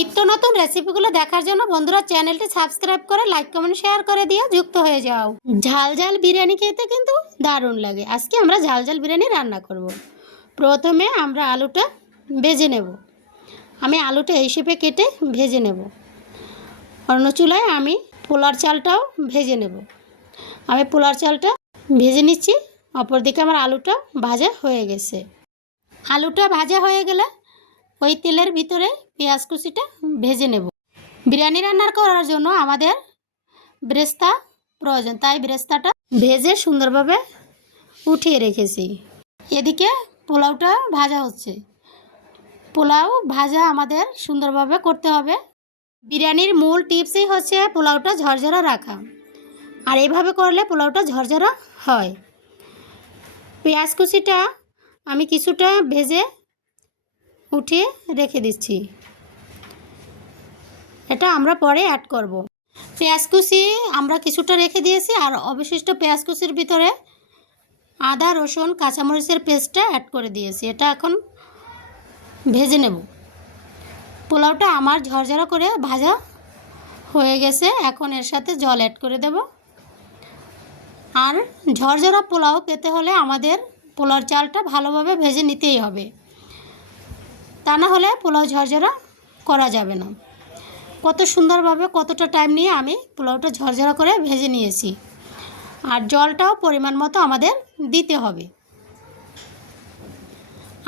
নিত্য নতুন রেসিপিগুলো দেখার জন্য বন্ধুরা চ্যানেলটি সাবস্ক্রাইব করে লাইক কমেন্ট শেয়ার করে দিয়ে যুক্ত হয়ে যাও। ঝাল ঝাল বিরিয়ানি খেতে কিন্তু দারুণ লাগে। আজকে আমরা ঝাল ঝাল বিরিয়ানি রান্না করব। প্রথমে আমরা আলুটা ভেজে নেব। আমি আলুটা এই শেপে কেটে ভেজে নেব। অন্য চুলায় আমি পোলার চালটাও ভেজে নেব। আমি পোলার চালটা ভেজে নিচ্ছি। অপরদিকে আমার আলুটা ভাজা হয়ে গেছে। আলুটা ভাজা হয়ে গেলে ওই তেলের ভিতরে পেঁয়াজ কুচিটা ভেজে নেব। বিরিয়ানি রান্নার করার জন্য আমাদের ব্রেস্তা প্রয়োজন, তাই ব্রেস্তাটা ভেজে সুন্দরভাবে উঠিয়ে রেখেছি। এদিকে পোলাওটা ভাজা হচ্ছে। পোলাও ভাজা আমাদের সুন্দরভাবে করতে হবে। বিরিয়ানির মূল টিপসই হচ্ছে পোলাওটা ঝরঝরা রাখা। আর এইভাবে করলে পোলাওটা ঝরঝরা হয়। পেঁয়াজ কুচিটা আমি কিছুটা ভেজে উঠিয়ে রেখে দিচ্ছি। এটা আমরা পরে অ্যাড করব। পেঁয়াজ কুচি আমরা কিছুটা রেখে দিয়েছি আর অবশিষ্ট পেঁয়াজ কুচির ভিতরে আদা, রসুন, কাঁচামরিচের পেস্টটা অ্যাড করে দিয়েছি। এটা এখন ভেজে নেব। পোলাওটা আমার ঝরঝরা করে ভাজা হয়ে গেছে। এখন এর সাথে জল অ্যাড করে দেব। আর ঝরঝরা পোলাও পেতে হলে আমাদের পোলার চালটা ভালোভাবে ভেজে নিতেই হবে। তা না হলে পোলাও ঝরঝরা করা যাবে না। কত সুন্দরভাবে কতটা টাইম নিয়ে আমি পোলাওটা ঝরঝরা করে ভেজে নিয়েছি। আর জলটাও পরিমাণ মতো আমাদের দিতে হবে।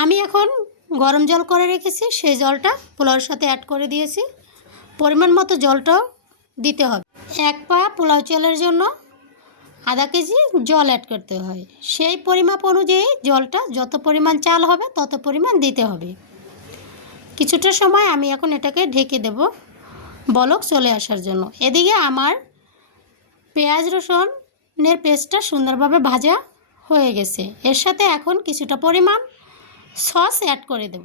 আমি এখন গরম জল করে রেখেছি, সেই জলটা পোলাওর সাথে অ্যাড করে দিয়েছি। পরিমাণ মতো জলটাও দিতে হবে। এক পা পোলাও চালের জন্য আধা কেজি জল অ্যাড করতে হয়। সেই পরিমাপ অনুযায়ী জলটা যত পরিমাণ চাল হবে তত পরিমাণ দিতে হবে। কিছুটা সময় আমি এখন এটাকে ঢেকে দেব। বলক চলে আসার জন্য। এদিকে আমার পেঁয়াজ রসুনের পেস্টটা সুন্দরভাবে ভাজা হয়ে গেছে। এর সাথে এখন কিছুটা পরিমাণ সস অ্যাড করে দেব।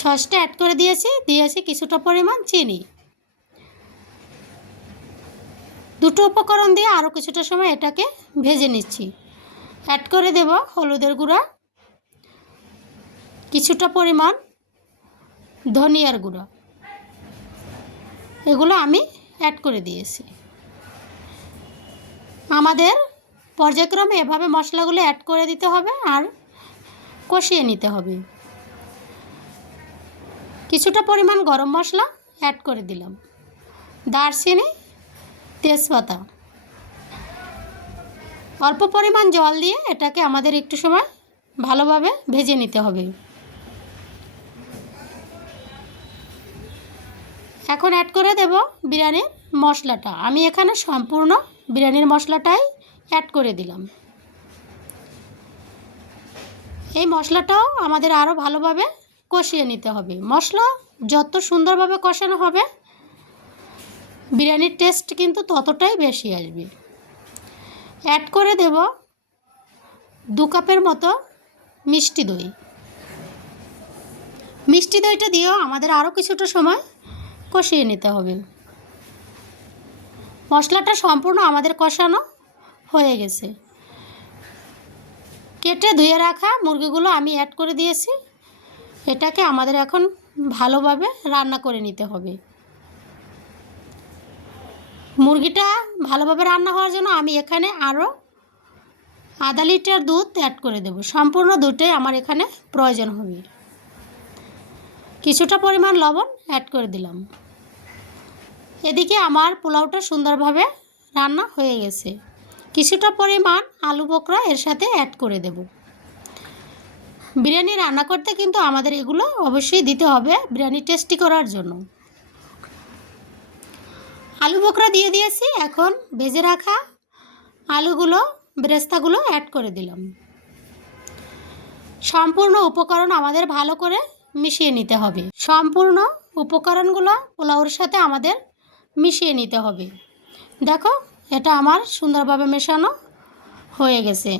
সসটা অ্যাড করে দিয়েছি দিয়েছি কিছুটা পরিমাণ চিনি। দুটো উপকরণ দিয়ে আরও কিছুটা সময় এটাকে ভেজে নিচ্ছি। অ্যাড করে দেব হলুদের গুঁড়া। কিছুটা পরিমাণ ধনিয়ার গুঁড়ো। এগুলো আমি অ্যাড করে দিয়েছি। আমাদের পর্যায়ক্রমে এভাবে মশলাগুলো অ্যাড করে দিতে হবে আর কষিয়ে নিতে হবে। কিছুটা পরিমাণ গরম মশলা অ্যাড করে দিলাম। দারচিনি, তেজপাতা। অল্প পরিমাণ জল দিয়ে এটাকে আমাদের একটু সময় ভালোভাবে ভেজে নিতে হবে। এখন অ্যাড করে দেব বিরিয়ানির মশলাটা। আমি এখানে সম্পূর্ণ বিরিয়ানির মশলাটাই অ্যাড করে দিলাম। এই মশলাটাও আমাদের আরও ভালোভাবে কষিয়ে নিতে হবে। মশলা যত সুন্দরভাবে কষানো হবে, বিরিয়ানির টেস্ট কিন্তু ততটাই বেশি আসবে। অ্যাড করে দেব দু কাপের মতো মিষ্টি দই। মিষ্টি দইটা দিয়েও আমাদের আরও কিছুটা সময় কষিয়ে নিতে হবে। মশলাটা সম্পূর্ণ আমাদের কষানো হয়ে গেছে। কেটে ধুয়ে রাখা মুরগিগুলো আমি অ্যাড করে দিয়েছি। এটাকে আমাদের এখন ভালোভাবে রান্না করে নিতে হবে। মুরগিটা ভালোভাবে রান্না হওয়ার জন্য আমি এখানে আরও আধা লিটার দুধ অ্যাড করে দেব। সম্পূর্ণ দুধটাই আমার এখানে প্রয়োজন হবে। কিছুটা পরিমাণ লবণ অ্যাড করে দিলাম। এদিকে আমার পোলাওটা সুন্দরভাবে রান্না হয়ে গেছে। কিছুটা পরিমাণ আলু বোকরা এর সাথে অ্যাড করে দেব। বিরিয়ানি রান্না করতে কিন্তু আমাদের এগুলো অবশ্যই দিতে হবে বিরিয়ানি টেস্টি করার জন্য। আলু বোকরা দিয়ে দিয়েছি, এখন ভেজে রাখা আলুগুলো, ব্রেস্তাগুলো অ্যাড করে দিলাম। সম্পূর্ণ উপকরণ আমাদের ভালো করে মিশিয়ে নিতে হবে। সম্পূর্ণ উপকরণগুলো পোলাওর সাথে আমাদের মিশিয়ে নিতে হবে। দেখো, এটা আমার সুন্দরভাবে মেশানো হয়ে গেছে।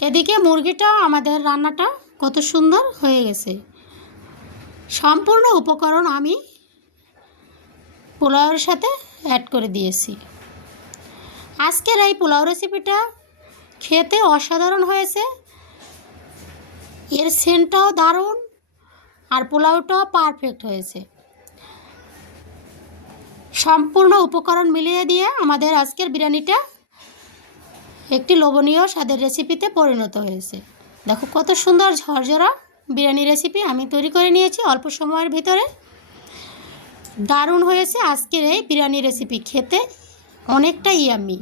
এদিকে মুরগিটাও আমাদের রান্নাটা কত সুন্দর হয়ে গেছে। সম্পূর্ণ উপকরণ আমি পোলাওয়ের সাথে অ্যাড করে দিয়েছি। আজকের এই পোলাও রেসিপিটা খেতে অসাধারণ হয়েছে। এর সেন্টটাও দারুণ। আর পোলাওটাও পারফেক্ট হয়েছে। সম্পূর্ণ উপকরণ মিলিয়ে দিয়ে আমাদের আজকের বিরিয়ানিটা একটি লোভনীয় স্বাদের রেসিপিতে পরিণত হয়েছে। দেখো কত সুন্দর ঝরঝরা বিরিয়ানি রেসিপি আমি তৈরি করে নিয়েছি অল্প সময়ের ভিতরে। দারুণ হয়েছে আজকের এই বিরিয়ানি রেসিপি খেতে অনেকটা ইয়ামি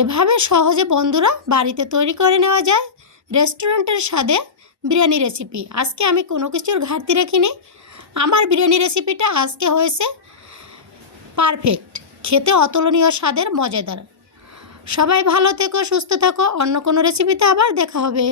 এভাবে সহজে বন্ধুরা বাড়িতে তৈরি করে নেওয়া যায়। রেস্টুরেন্টের স্বাদে বিরিয়ানি রেসিপি আজকে আমি কোনো কিছুর ঘাটতি রাখিনি। আমার বিরিয়ানি রেসিপিটা আজকে হয়েছে পারফেক্ট খেতে অতুলনীয় স্বাদের, মজাদার। সবাই ভালো থেকো, সুস্থ থাকো। অন্য কোনো রেসিপিতে আবার দেখা হবে।